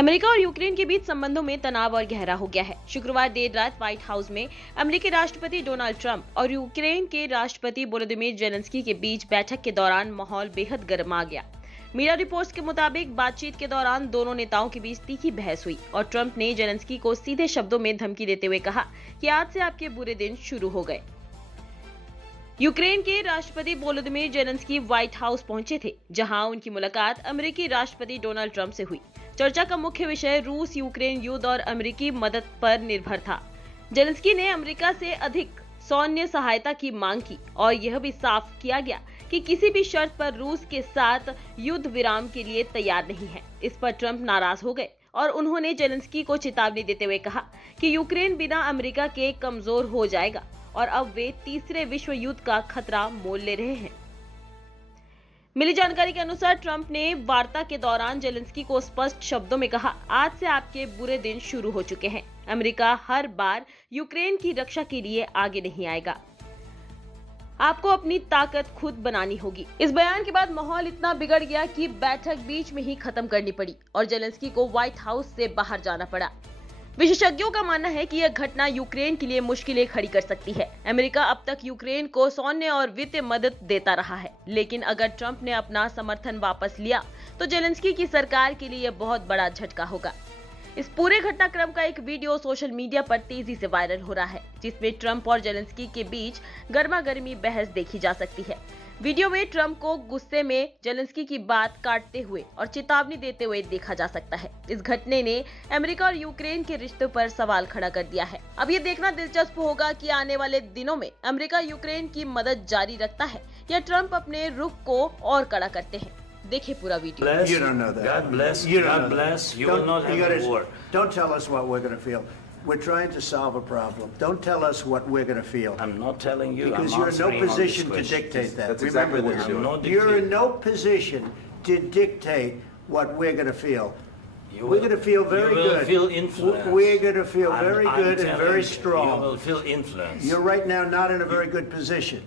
America और Ukraine के बीच संबंधों में तनाव और गहरा हो गया है। शुक्रवार देर रात व्हाइट हाउस में अमेरिकी राष्ट्रपति डोनाल्ड ट्रंप और यूक्रेन के राष्ट्रपति वोलोदिमीर जेलेंस्की के बीच बैठक के दौरान माहौल बेहद गर्मा गया। मीडिया रिपोर्ट्स के मुताबिक बातचीत के दौरान दोनों नेताओं के बीच तीखी बहस हुई और ट्रंप ने जेलेंस्की को सीधे शब्दों में धमकी देते हुए कहा कि आज से आपके बुरे दिन शुरू हो गए। यूक्रेन के राष्ट्रपति वोलोदिमीर जेलेंस्की व्हाइट हाउस पहुंचे थे, जहां उनकी मुलाकात अमेरिकी राष्ट्रपति डोनाल्ड ट्रंप से हुई। चर्चा का मुख्य विषय रूस यूक्रेन युद्ध और अमेरिकी मदद पर निर्भर था। जेलेंस्की ने अमेरिका से अधिक सैन्य सहायता की मांग की और यह भी साफ किया गया कि किसी भी शर्त पर रूस के साथ युद्ध विराम के लिए तैयार नहीं है। इस पर ट्रंप नाराज हो गए और उन्होंने जेलेंस्की को चेतावनी देते हुए कहा कि यूक्रेन बिना अमेरिका के कमजोर हो जाएगा और अब वे तीसरे विश्व युद्ध का खतरा मोल ले रहे हैं। मिली जानकारी के अनुसार ट्रंप ने वार्ता के दौरान जेलेंस्की को स्पष्ट शब्दों में कहा, आज से आपके बुरे दिन शुरू हो चुके हैं। अमेरिका हर बार यूक्रेन की रक्षा के लिए आगे नहीं आएगा। आपको अपनी ताकत खुद बनानी होगी। इस बयान के बाद माहौल इतना बिगड़ गया कि बैठक बीच में ही खत्म करनी पड़ी और जेलेंस्की को व्हाइट हाउस से बाहर जाना पड़ा। विशेषज्ञों का मानना है कि यह घटना यूक्रेन के लिए मुश्किलें खड़ी कर सकती है। अमेरिका अब तक यूक्रेन को सैन्य और वित्तीय मदद देता रहा है, लेकिन अगर ट्रंप ने अपना समर्थन वापस लिया तो जेलेंस्की की सरकार के लिए यह बहुत बड़ा झटका होगा। इस पूरे घटनाक्रम का एक वीडियो सोशल मीडिया पर तेजी से वायरल हो रहा है, जिसमें ट्रंप और जेलेंस्की के बीच गर्मागर्मी बहस देखी जा सकती है। वीडियो में ट्रंप को गुस्से में जेलेंस्की की बात काटते हुए और चेतावनी देते हुए देखा जा सकता है। इस घटने ने अमेरिका और यूक्रेन के रिश्तों पर सवाल खड़ा कर दिया है। अब ये देखना दिलचस्प होगा कि आने वाले दिनों में अमेरिका यूक्रेन की मदद जारी रखता है या ट्रंप अपने रुख को और कड़ा करते हैं। देखिए पूरा video. You don't know that. God bless. God bless. You will not have a war. Don't tell us what we're going to feel. We're trying to solve a problem. Don't tell us what we're going to feel. I'm not telling you. Because I'm you're in no answering all position these to questions. dictate that. That's exactly what you're Remember doing. You're in no position to dictate what we're going to feel. We're going to feel very you will good. Feel influence. We're going to feel very good and very strong. You will feel influence. You're right now not in a very good position.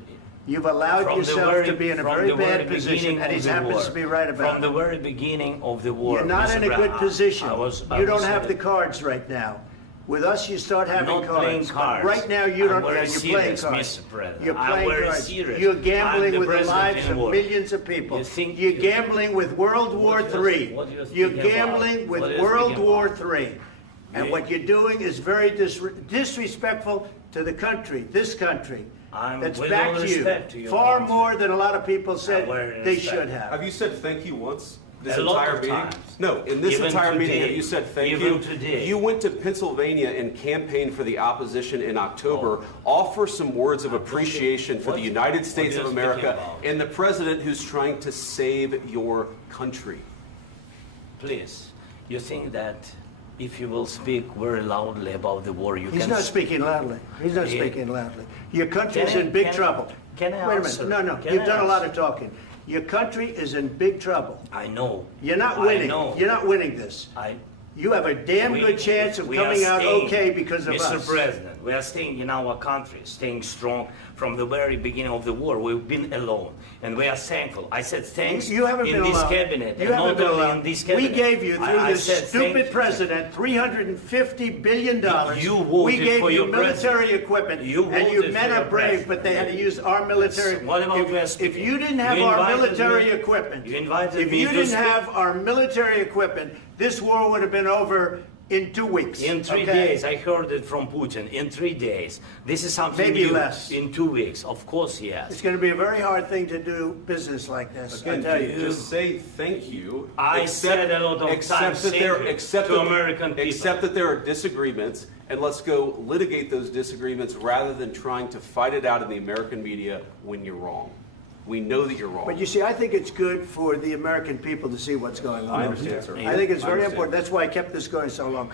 You've allowed yourself to be in a very bad position, and he happens to be right about it. From the very beginning of the war. You're not in a good position. You don't have the cards right now. With us, you start having not playing cards. cards. Right now, you don't. You're playing cards. Mr. President. You're playing cards. Serious. You're gambling with the president lives of millions of people. You're gambling with World War III. You're gambling with World War III. And what you're doing is very disrespectful to the country, this country. That's back to you. Far more than a lot of people said they should have. Have you said thank you once? This A lot entire of meeting? times. No, in this Even entire meeting, today. have you said thank Even you? today. You went to Pennsylvania and campaigned for the opposition in October. Offer some words of appreciation for the United States of America and the president who's trying to save your country. Please, you think that if you will speak very loudly about the war, you He's can... not speaking loudly. He's not speaking loudly. Your country's in big trouble. Can I Wait a answer? minute. No, Can you've I done a lot answer? of talking. Your country is in big trouble. I know. You're not winning. I know. You're not winning this. You have a damn good chance of coming out okay because of us. Mr. President, we are staying in our country, staying strong from the very beginning of the war. We've been alone, and we are thankful. I said thanks You haven't in been this alone. cabinet, You and haven't not been only alone. in this We cabinet. gave you, through I this said stupid thank you. president, $350 billion. You voted we gave for you your military president. equipment, You and you voted men for are your brave, president. but they had to use our military. What about If you didn't have You our invited military me- equipment, you invited if me you to didn't speak- have our military equipment, this war would have been over in 2 weeks. In 3 days, I heard it from Putin. In 3 days, this is something Maybe new. less. In 2 weeks, of course, yes. It's going to be a very hard thing to do business like this. I Again, tell you. just say thank you. I said a lot of times thank you to American people. Accept that there are disagreements, and let's go litigate those disagreements rather than trying to fight it out in the American media when you're wrong. We know that you're wrong. But you see, I think it's good for the American people to see what's going on. I understand, sir. I think it's I very understand. important. That's why I kept this going so long.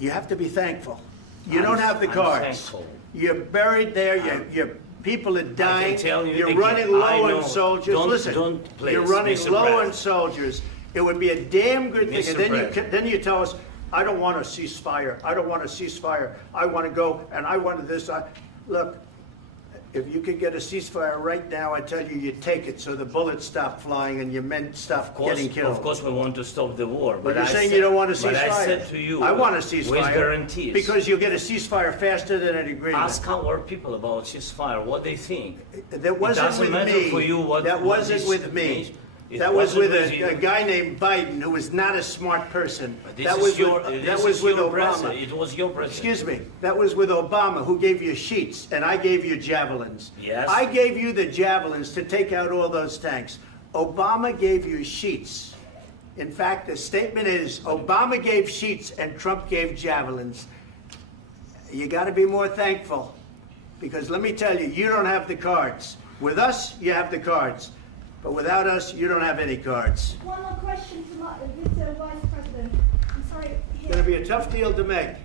You have to be thankful. You don't have the I'm cards. thankful. You're buried there. Your people are dying. tell you You're again, running I low know. on soldiers. Don't- Listen, don't please, you're running Mr. low on President. soldiers. It would be a damn good thing. Mr. And then President. then you tell us, I don't want a ceasefire. I don't want a ceasefire. I want to go and I wanted this. Look, If you could get a ceasefire right now, I tell you, you take it so the bullets stop flying and your men stop getting killed. Of course we want to stop the war. But you're saying you don't want a ceasefire. But I said to you, I want a ceasefire. with guarantees. Because you'll get a ceasefire faster than an agreement. Ask our people about ceasefire, what they think. That wasn't with me. For you what, that wasn't with me. That was with a guy named Biden, who was not a smart person. That was with Obama. It was your president. Excuse me. That was with Obama, who gave you sheets, and I gave you javelins. Yes. I gave you the javelins to take out all those tanks. Obama gave you sheets. In fact, the statement is, Obama gave sheets and Trump gave javelins. You got to be more thankful, because let me tell you, you don't have the cards. With us, you have the cards. But without us, you don't have any cards. One more question to Mr. Vice President. I'm sorry. It's going to be a tough deal to make,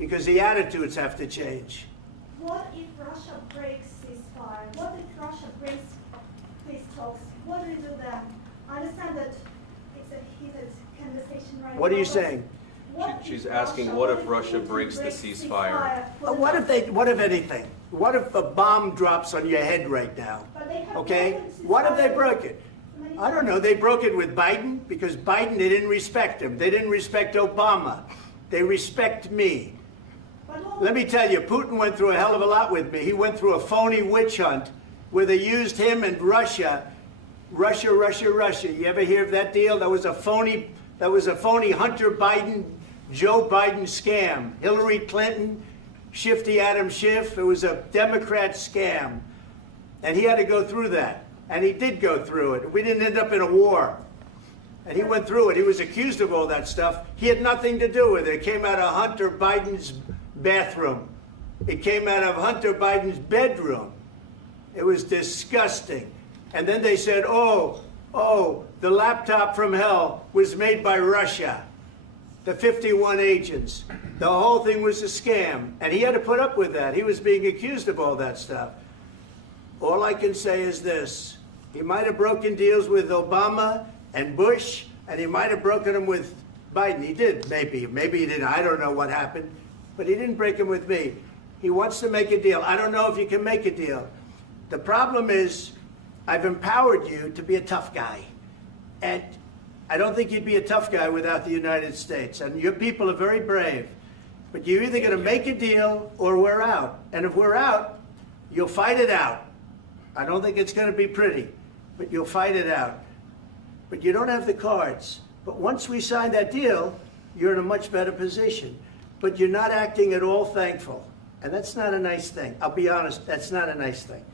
because the attitudes have to change. What if Russia breaks ceasefire? What if Russia breaks peace talks? What do you do then? I understand that it's a heated conversation right now. What are you saying? She's asking, what if Russia breaks the ceasefire? What if anything? What if a bomb drops on your head right now? Okay? What if they broke it? I don't know. They broke it with Biden, because Biden, they didn't respect him. They didn't respect Obama. They respect me. Let me tell you, Putin went through a hell of a lot with me. He went through a phony witch hunt where they used him and Russia. Russia. You ever hear of that deal? That was a phony Hunter Biden, Joe Biden scam. Hillary Clinton, Shifty Adam Schiff. It was a Democrat scam. And he had to go through that. And he did go through it. We didn't end up in a war. And he went through it. He was accused of all that stuff. He had nothing to do with it. It came out of Hunter Biden's bathroom. It came out of Hunter Biden's bedroom. It was disgusting. And then they said, oh, the laptop from hell was made by Russia. The 51 agents. The whole thing was a scam. And he had to put up with that. He was being accused of all that stuff. All I can say is this. He might have broken deals with Obama and Bush, and he might have broken them with Biden. He did, maybe. Maybe he didn't. I don't know what happened. But he didn't break them with me. He wants to make a deal. I don't know if you can make a deal. The problem is, I've empowered you to be a tough guy. And I don't think you'd be a tough guy without the United States. And your people are very brave. But you're either going to make a deal or we're out. And if we're out, you'll fight it out. I don't think it's going to be pretty, but you'll fight it out. But you don't have the cards. But once we sign that deal, you're in a much better position. But you're not acting at all thankful. And that's not a nice thing. I'll be honest, that's not a nice thing.